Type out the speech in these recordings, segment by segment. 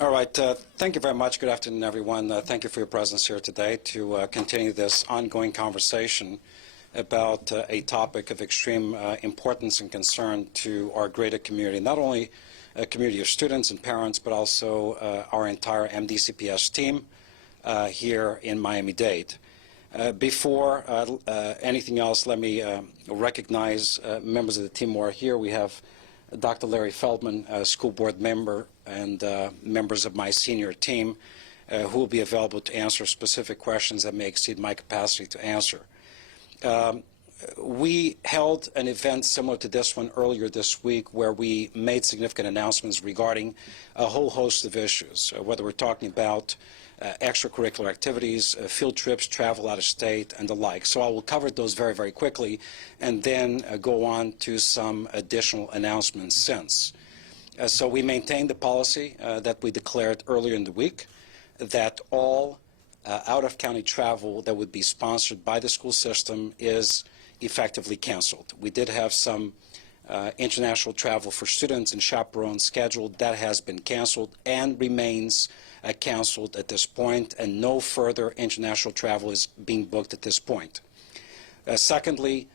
All right. Thank you very much. Good afternoon, everyone. Thank you for your presence here today to continue this ongoing conversation about a topic of extreme importance and concern to our greater community, not only a community of students and parents, but also our entire MDCPS team here in Miami-Dade. Before anything else, let me recognize members of the team who are here. We have Dr. Larry Feldman, a school board member, and members of my senior team who will be available to answer specific questions that may exceed my capacity to answer. We held an event similar to this one earlier this week where we made significant announcements regarding a whole host of issues, whether we're talking about extracurricular activities, field trips, travel out of state, and the like. So I will cover those very, very quickly and then go on to some additional announcements since. So we maintain the policy that we declared earlier in the week that all out-of-county travel that would be sponsored by the school system is effectively canceled. We did have some international travel for students and chaperones scheduled. That has been canceled and remains canceled at this point, and no further international travel is being booked at this point. Secondly,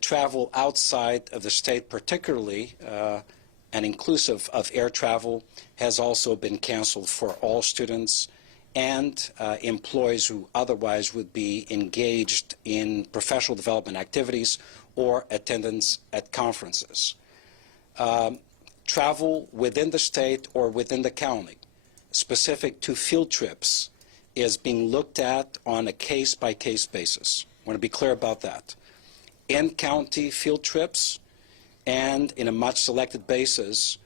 travel outside of the state, particularly and inclusive of air travel, has also been canceled for all students and employees who otherwise would be engaged in professional development activities or attendance at conferences. Travel within the state or within the county, specific to field trips, is being looked at on a case-by-case basis. I want to be clear about that. In-county field trips and, in a much selected basis,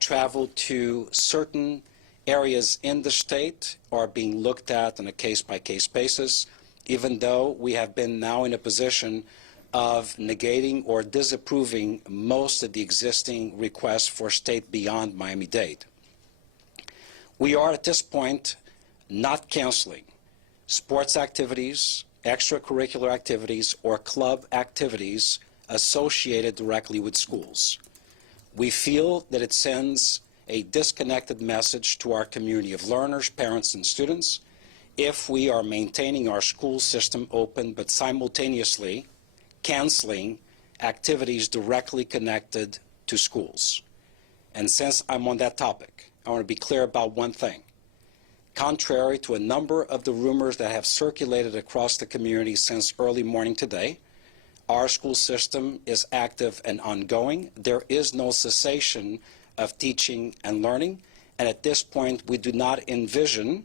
travel to certain areas in the state are being looked at on a case-by-case basis, even though we have been now in a position of negating or disapproving most of the existing requests for state beyond Miami-Dade. We are at this point not canceling sports activities, extracurricular activities, or club activities associated directly with schools. We feel that it sends a disconnected message to our community of learners, parents, and students if we are maintaining our school system open but simultaneously canceling activities directly connected to schools. And since I'm on that topic, I want to be clear about one thing. Contrary to a number of the rumors that have circulated across the community since early morning today, our school system is active and ongoing. There is no cessation of teaching and learning, and at this point we do not envision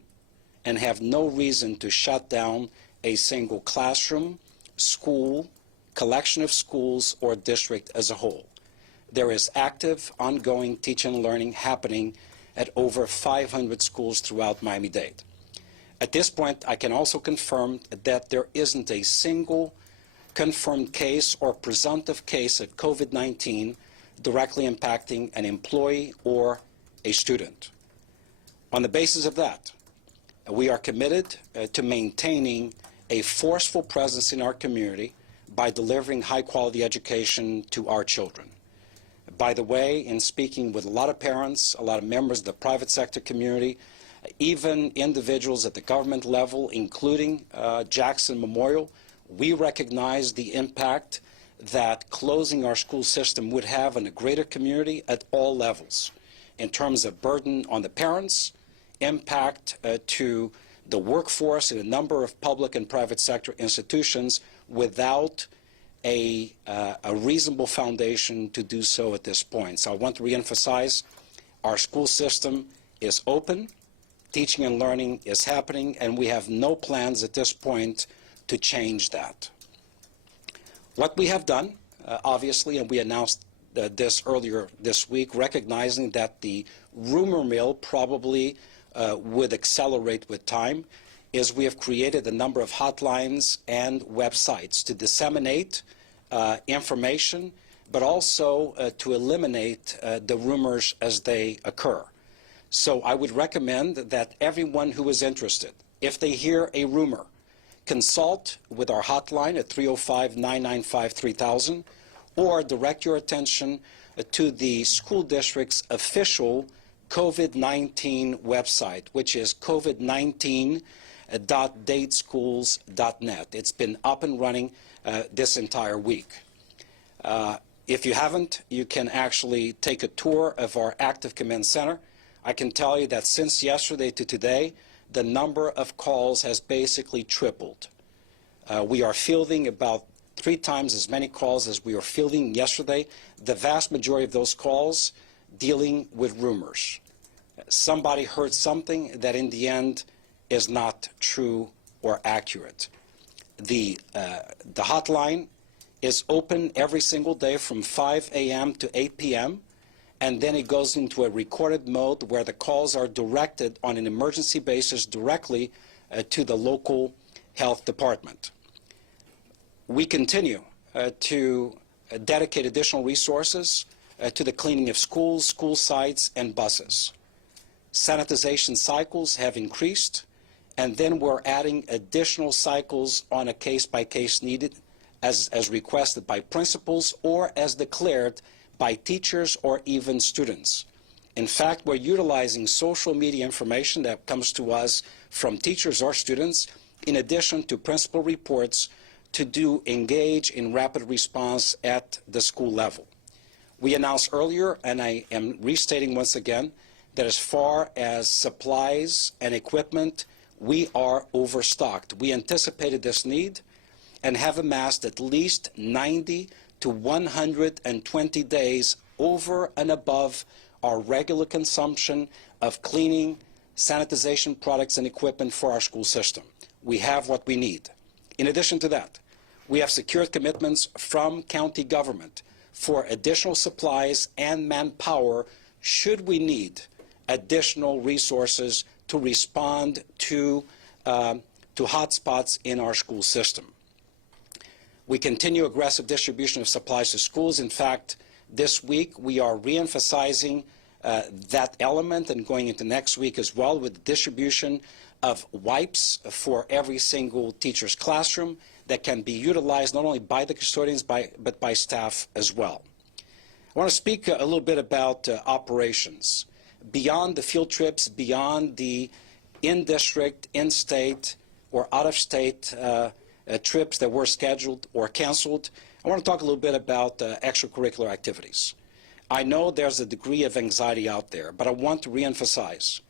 and have no reason to shut down a single classroom, school, collection of schools, or district as a whole. There is active, ongoing teaching and learning happening at over 500 schools throughout Miami-Dade. At this point, I can also confirm that there isn't a single confirmed case or presumptive case of COVID-19 directly impacting an employee or a student. On the basis of that, we are committed to maintaining a forceful presence in our community by delivering high-quality education to our children. By the way, in speaking with a lot of parents, a lot of members of the private sector community, even individuals at the government level, including Jackson Memorial, we recognize the impact that closing our school system would have on a greater community at all levels, in terms of burden on the parents, impact to the workforce in a number of public and private sector institutions without a reasonable foundation to do so at this point. So I want to reemphasize, our school system is open, teaching and learning is happening, and we have no plans at this point to change that. What we have done, obviously, and we announced this earlier this week, recognizing that the rumor mill probably would accelerate with time, is we have created a number of hotlines and websites to disseminate information, but also to eliminate the rumors as they occur. So I would recommend that everyone who is interested, if they hear a rumor, consult with our hotline at 305-995-3000 or direct your attention to the school district's official COVID-19 website, which is covid19.dateschools.net. It's been up and running this entire week. If you haven't, you can actually take a tour of our Active Command Center. I can tell you that since yesterday to today, the number of calls has basically tripled. We are fielding about 3 times as many calls as we were fielding yesterday. The vast majority of those calls dealing with rumors. Somebody heard something that in the end is not true or accurate. The hotline is open every single day from 5 a.m. to 8 p.m. and then it goes into a recorded mode where the calls are directed on an emergency basis directly to the local health department. We continue to dedicate additional resources to the cleaning of schools, school sites, and buses. Sanitization cycles have increased, and then we're adding additional cycles on a case-by-case needed as requested by principals or as declared by teachers or even students. In fact, we're utilizing social media information that comes to us from teachers or students in addition to principal reports to engage in rapid response at the school level. We announced earlier, and I am restating once again, that as far as supplies and equipment, we are overstocked. We anticipated this need and have amassed at least 90 to 120 days over and above our regular consumption of cleaning, sanitization products and equipment for our school system. We have what we need. In addition to that, we have secured commitments from county government for additional supplies and manpower should we need additional resources to respond to hotspots in our school system. We continue aggressive distribution of supplies to schools. In fact, this week we are re-emphasizing that element and going into next week as well with the distribution of wipes for every single teacher's classroom that can be utilized not only by the custodians but by staff as well. I want to speak a little bit about operations. Beyond the field trips, beyond the in-district, in-state, or out-of-state trips that were scheduled or canceled, I want to talk a little bit about extracurricular activities. I know there's a degree of anxiety out there, but I want to reemphasize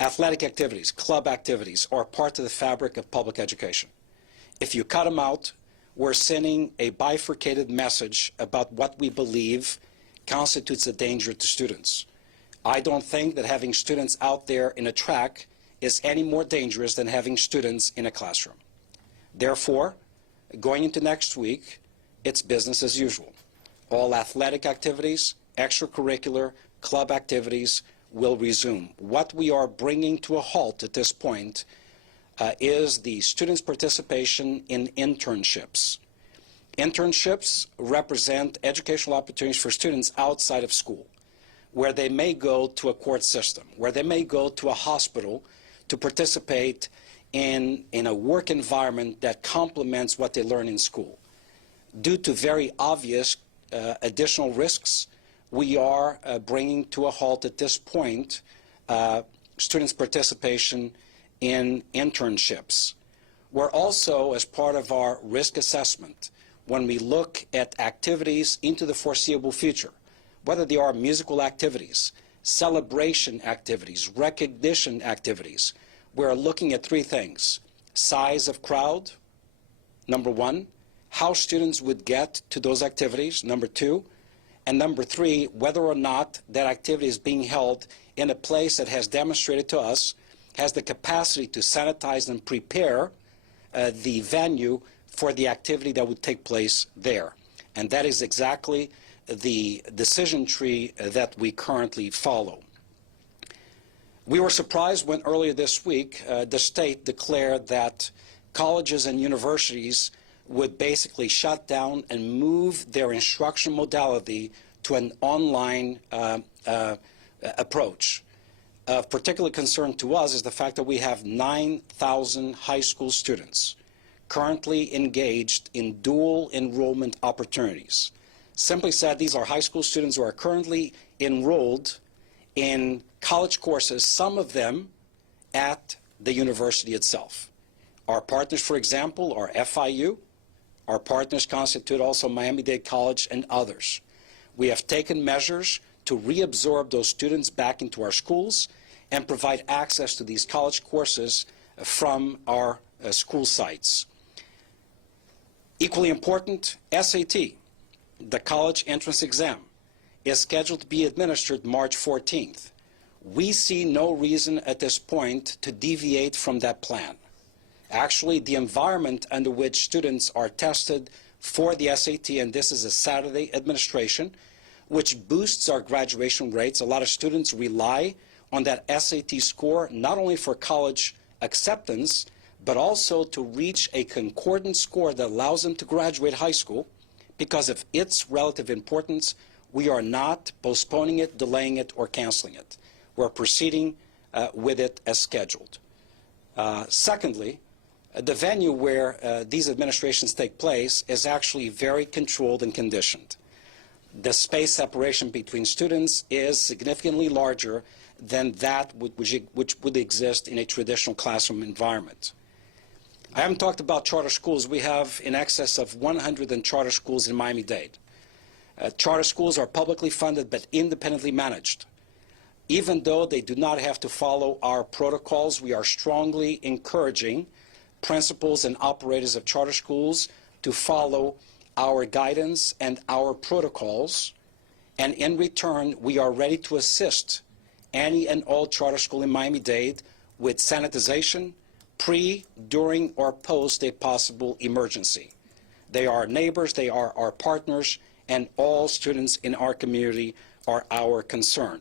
athletic activities, club activities are part of the fabric of public education. If you cut them out, we're sending a bifurcated message about what we believe constitutes a danger to students. I don't think that having students out there in a track is any more dangerous than having students in a classroom. Therefore, going into next week, it's business as usual. All athletic activities, extracurricular, club activities will resume. What we are bringing to a halt at this point is the students' participation in internships. Internships represent educational opportunities for students outside of school, where they may go to a court system, where they may go to a hospital to participate in a work environment that complements what they learn in school. Due to very obvious additional risks, we are bringing to a halt at this point students' participation in internships. We're also, as part of our risk assessment, when we look at activities into the foreseeable future, whether they are musical activities, celebration activities, recognition activities, we're looking at 3 things. Size of crowd, number 1, how students would get to those activities, number 2, and number 3, whether or not that activity is being held in a place that has demonstrated to us has the capacity to sanitize and prepare the venue for the activity that would take place there. And that is exactly the decision tree that we currently follow. We were surprised when earlier this week the state declared that colleges and universities would basically shut down and move their instruction modality to an online approach. Of particular concern to us is the fact that we have 9,000 high school students currently engaged in dual enrollment opportunities. Simply said, these are high school students who are currently enrolled in college courses, some of them at the university itself. Our partners, for example, are FIU. Our partners constitute also Miami-Dade College and others. We have taken measures to reabsorb those students back into our schools and provide access to these college courses from our school sites. Equally important, SAT, the college entrance exam, is scheduled to be administered March 14th. We see no reason at this point to deviate from that plan. Actually, the environment under which students are tested for the SAT, and this is a Saturday administration, which boosts our graduation rates. A lot of students rely on that SAT score not only for college acceptance, but also to reach a concordant score that allows them to graduate high school. Because of its relative importance, we are not postponing it, delaying it, or canceling it. We're proceeding with it as scheduled. Secondly, the venue where these administrations take place is actually very controlled and conditioned. The space separation between students is significantly larger than that which would exist in a traditional classroom environment. I haven't talked about charter schools. We have in excess of 100 charter schools in Miami-Dade. Charter schools are publicly funded but independently managed. Even though they do not have to follow our protocols, we are strongly encouraging principals and operators of charter schools to follow our guidance and our protocols, and in return, we are ready to assist any and all charter school in Miami-Dade with sanitization, pre, during, or post a possible emergency. They are neighbors, they are our partners, and all students in our community are our concern.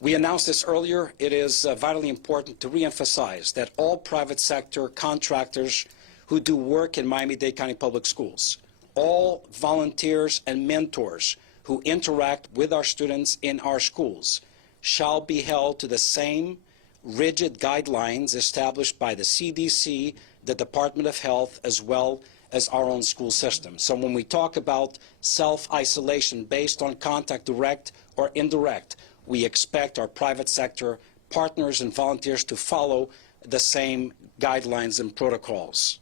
We announced this earlier. It is vitally important to reemphasize that all private sector contractors who do work in Miami-Dade County Public Schools, all volunteers and mentors who interact with our students in our schools shall be held to the same rigid guidelines established by the CDC, the Department of Health, as well as our own school system. So when we talk about self-isolation based on contact, direct or indirect, we expect our private sector partners and volunteers to follow the same guidelines and protocols.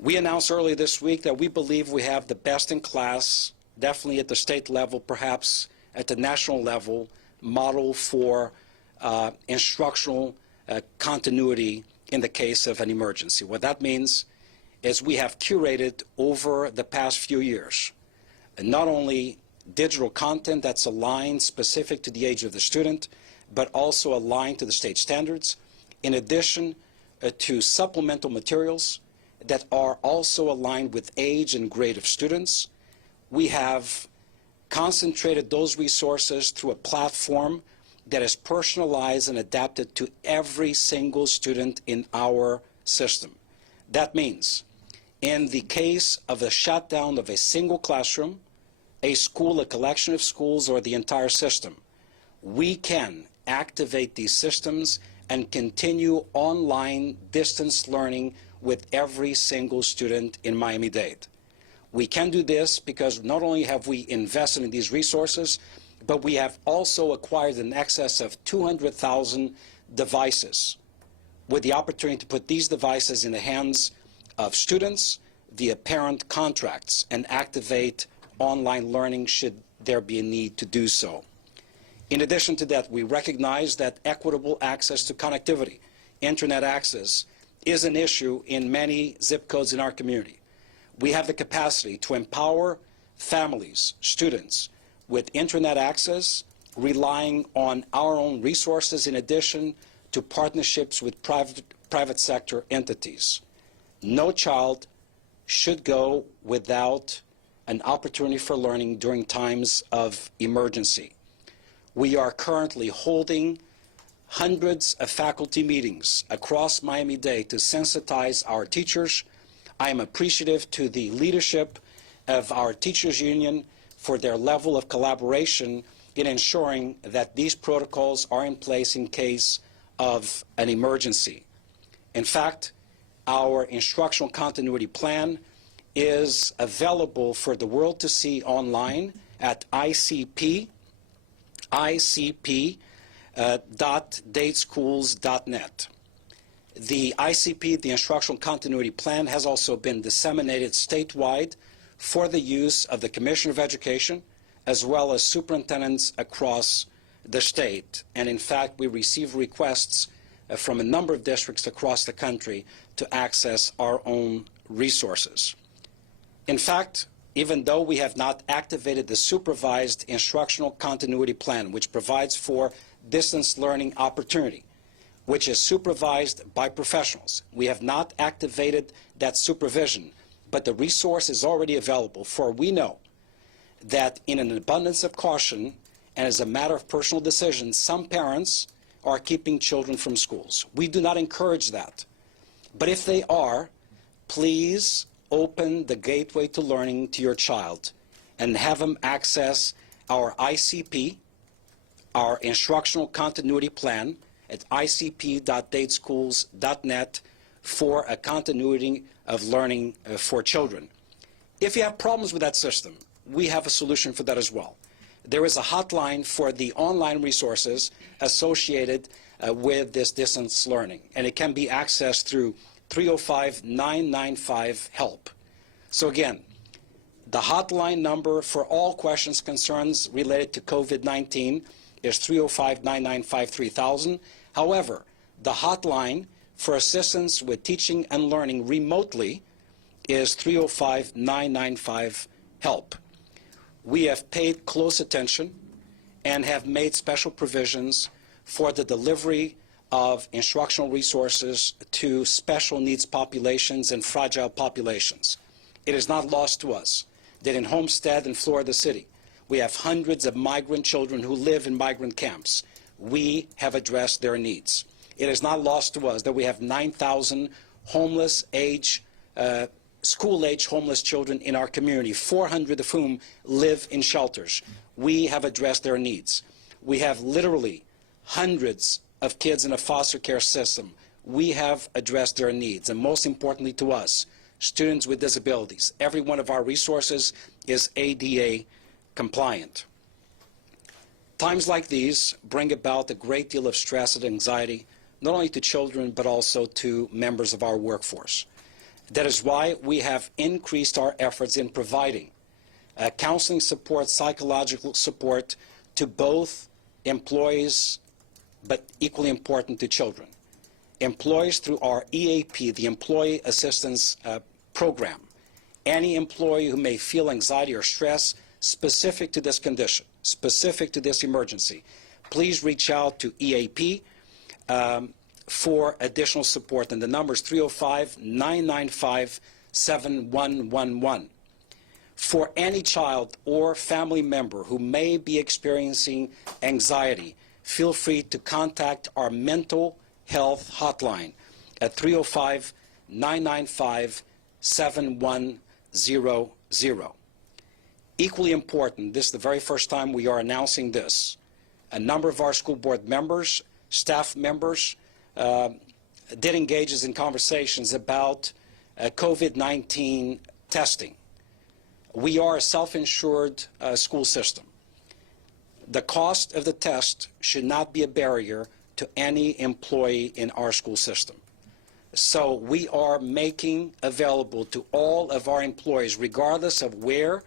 We announced earlier this week that we believe we have the best in class, definitely at the state level, perhaps at the national level, model for instructional continuity in the case of an emergency. What that means is we have curated over the past few years not only digital content that's aligned specific to the age of the student, but also aligned to the state standards, in addition to supplemental materials that are also aligned with age and grade of students. We have concentrated those resources through a platform that is personalized and adapted to every single student in our system. That means, in the case of a shutdown of a single classroom, a school, a collection of schools, or the entire system, we can activate these systems and continue online distance learning with every single student in Miami-Dade. We can do this because not only have we invested in these resources, but we have also acquired in excess of 200,000 devices with the opportunity to put these devices in the hands of students via parent contracts and activate online learning should there be a need to do so. In addition to that, we recognize that equitable access to connectivity, internet access, is an issue in many zip codes in our community. We have the capacity to empower families, students, with internet access, relying on our own resources in addition to partnerships with private sector entities. No child should go without an opportunity for learning during times of emergency. We are currently holding hundreds of faculty meetings across Miami-Dade to sensitize our teachers. I am appreciative to the leadership of our teachers union for their level of collaboration in ensuring that these protocols are in place in case of an emergency. In fact, our instructional continuity plan is available for the world to see online at icp.org. icp.dateschools.net. The ICP, the Instructional Continuity Plan, has also been disseminated statewide for the use of the Commissioner of Education as well as superintendents across the state. And in fact, we receive requests from a number of districts across the country to access our own resources. In fact, even though we have not activated the Supervised Instructional Continuity Plan, which provides for distance learning opportunity, which is supervised by professionals, we have not activated that supervision, but the resource is already available, for we know that in an abundance of caution and as a matter of personal decision, some parents are keeping children from schools. We do not encourage that. But if they are, please open the gateway to learning to your child and have them access our ICP, our Instructional Continuity Plan, at icp.dateschools.net for a continuity of learning for children. If you have problems with that system, we have a solution for that as well. There is a hotline for the online resources associated with this distance learning, and it can be accessed through 305-995-HELP. So again, the hotline number for all questions, concerns related to COVID-19 is 305-995-3000. However, the hotline for assistance with teaching and learning remotely is 305-995-HELP. We have paid close attention and have made special provisions for the delivery of instructional resources to special needs populations and fragile populations. It is not lost to us that in Homestead and Florida City, we have hundreds of migrant children who live in migrant camps. We have addressed their needs. It is not lost to us that we have 9,000 homeless school-age homeless children in our community, 400 of whom live in shelters. We have addressed their needs. We have literally hundreds of kids in a foster care system. We have addressed their needs. And most importantly to us, students with disabilities. Every one of our resources is ADA compliant. Times like these bring about a great deal of stress and anxiety, not only to children, but also to members of our workforce. That is why we have increased our efforts in providing counseling support, psychological support to both employees, but equally important to children. Employees through our EAP, the Employee Assistance Program. Any employee who may feel anxiety or stress specific to this condition, specific to this emergency, please reach out to EAP for additional support. And the number is 305-995-7111. For any child or family member who may be experiencing anxiety, feel free to contact our mental health hotline at 305-995-7100. Equally important, this is the very first time we are announcing this. A number of our school board members, staff members, did engage us in conversations about COVID-19 testing. We are a self-insured school system. The cost of the test should not be a barrier to any employee in our school system. So we are making available to all of our employees, regardless of where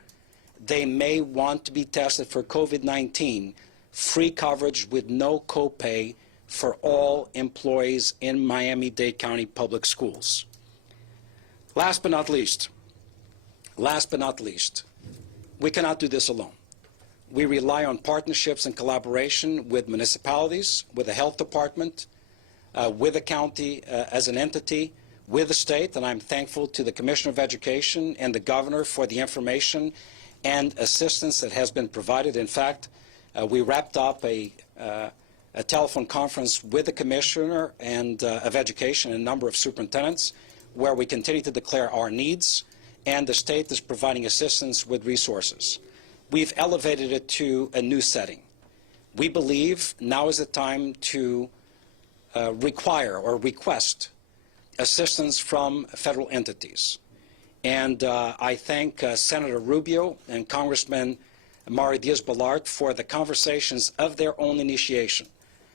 they may want to be tested for COVID-19, free coverage with no copay for all employees in Miami-Dade County Public Schools. Last but not least, we cannot do this alone. We rely on partnerships and collaboration with municipalities, with the health department, with the county as an entity, with the state, and I'm thankful to the Commissioner of Education and the Governor for the information and assistance that has been provided. In fact, we wrapped up a telephone conference with the Commissioner of Education and a number of superintendents where we continue to declare our needs, and the state is providing assistance with resources. We've elevated it to a new setting. We believe now is the time to require or request assistance from federal entities. And I thank Senator Rubio and Congressman Mari Diaz-Balart, for the conversations of their own initiation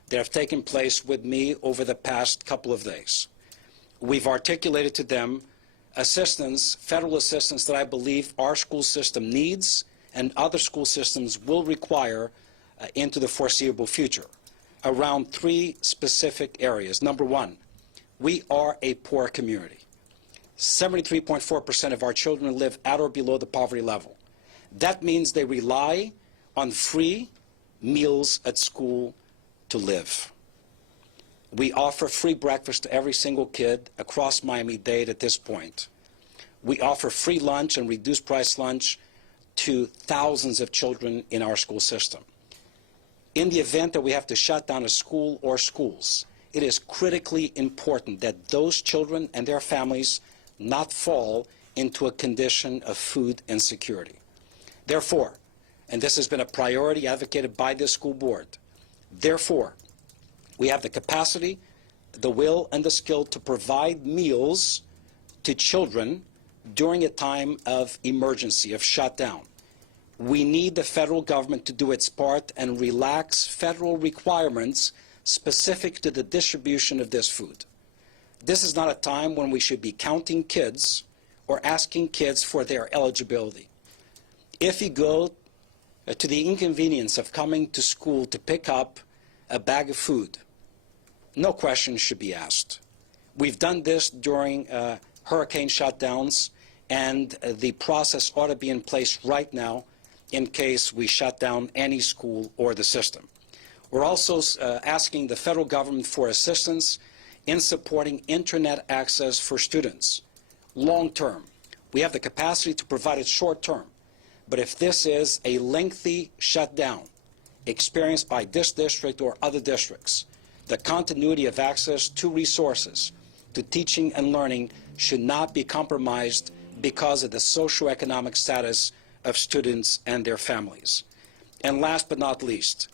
that have taken place with me over the past couple of days. We've articulated to them assistance, federal assistance, that I believe our school system needs and other school systems will require into the foreseeable future, around three specific areas. Number one, we are a poor community. 73.4% of our children live at or below the poverty level. That means they rely on free meals at school to live. We offer free breakfast to every single kid across Miami-Dade at this point. We offer free lunch and reduced price lunch to thousands of children in our school system. In the event that we have to shut down a school or schools, it is critically important that those children and their families not fall into a condition of food insecurity. Therefore, and this has been a priority advocated by this school board, therefore, we have the capacity, the will, and the skill to provide meals to children during a time of emergency, of shutdown. We need the federal government to do its part and relax federal requirements specific to the distribution of this food. This is not a time when we should be counting kids or asking kids for their eligibility. If you go to the inconvenience of coming to school to pick up a bag of food, no questions should be asked. We've done this during hurricane shutdowns, and the process ought to be in place right now in case we shut down any school or the system. We're also asking the federal government for assistance in supporting internet access for students. Long term, we have the capacity to provide it short term, but if this is a lengthy shutdown experienced by this district or other districts, the continuity of access to resources, to teaching and learning should not be compromised because of the socioeconomic status of students and their families. And last but not least,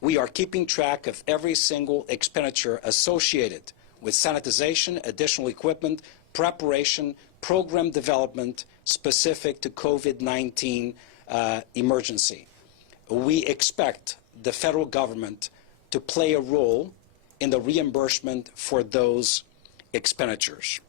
we are keeping track of every single expenditure associated with sanitization, additional equipment, preparation, program development specific to COVID-19 emergency. We expect the federal government to play a role in the reimbursement for those expenditures.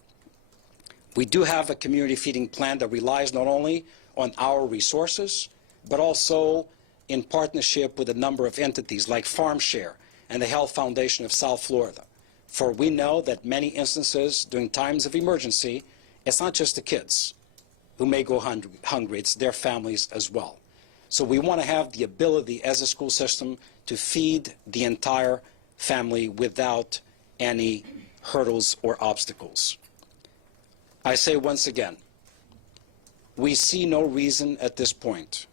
We do have a community feeding plan that relies not only on our resources, but also in partnership with a number of entities like FarmShare and the Health Foundation of South Florida. For we know that many instances during times of emergency, it's not just the kids who may go hungry, it's their families as well. So we want to have the ability as a school system to feed the entire family without any hurdles or obstacles. I say once again, we see no reason at this point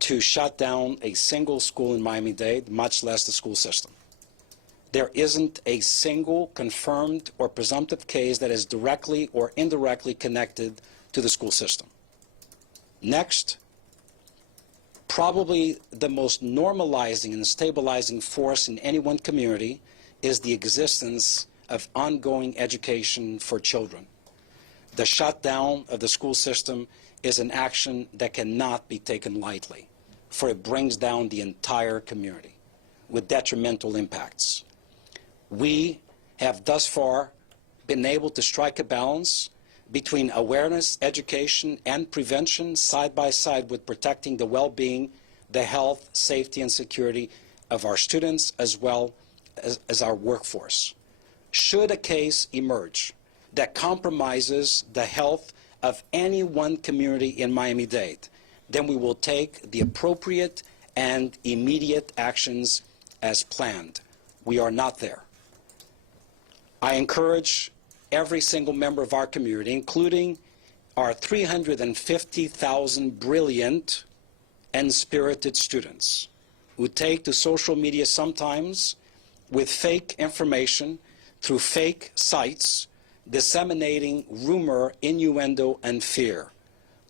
to shut down a single school in Miami-Dade, much less the school system. There isn't a single confirmed or presumptive case that is directly or indirectly connected to the school system. Next, probably the most normalizing and stabilizing force in any one community is the existence of ongoing education for children. The shutdown of the school system is an action that cannot be taken lightly, for it brings down the entire community with detrimental impacts. We have thus far been able to strike a balance between awareness, education, and prevention side by side with protecting the well-being, the health, safety, and security of our students as well as our workforce. Should a case emerge that compromises the health of any one community in Miami-Dade, then we will take the appropriate and immediate actions as planned. We are not there. I encourage every single member of our community, including our 350,000 brilliant and spirited students who take to social media sometimes with fake information through fake sites, disseminating rumor, innuendo, and fear.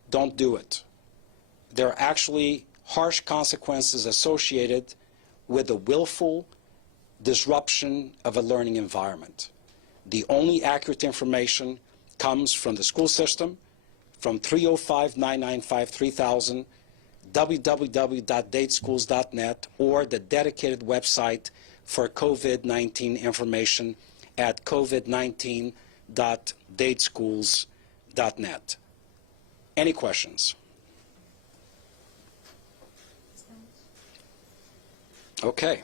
Don't do it. There are actually harsh consequences associated with the willful disruption of a learning environment. The only accurate information comes from the school system, from 305-995-3000. www.dadeschools.net, or the dedicated website for COVID-19 information at covid19.dadeschools.net. Any questions? Okay.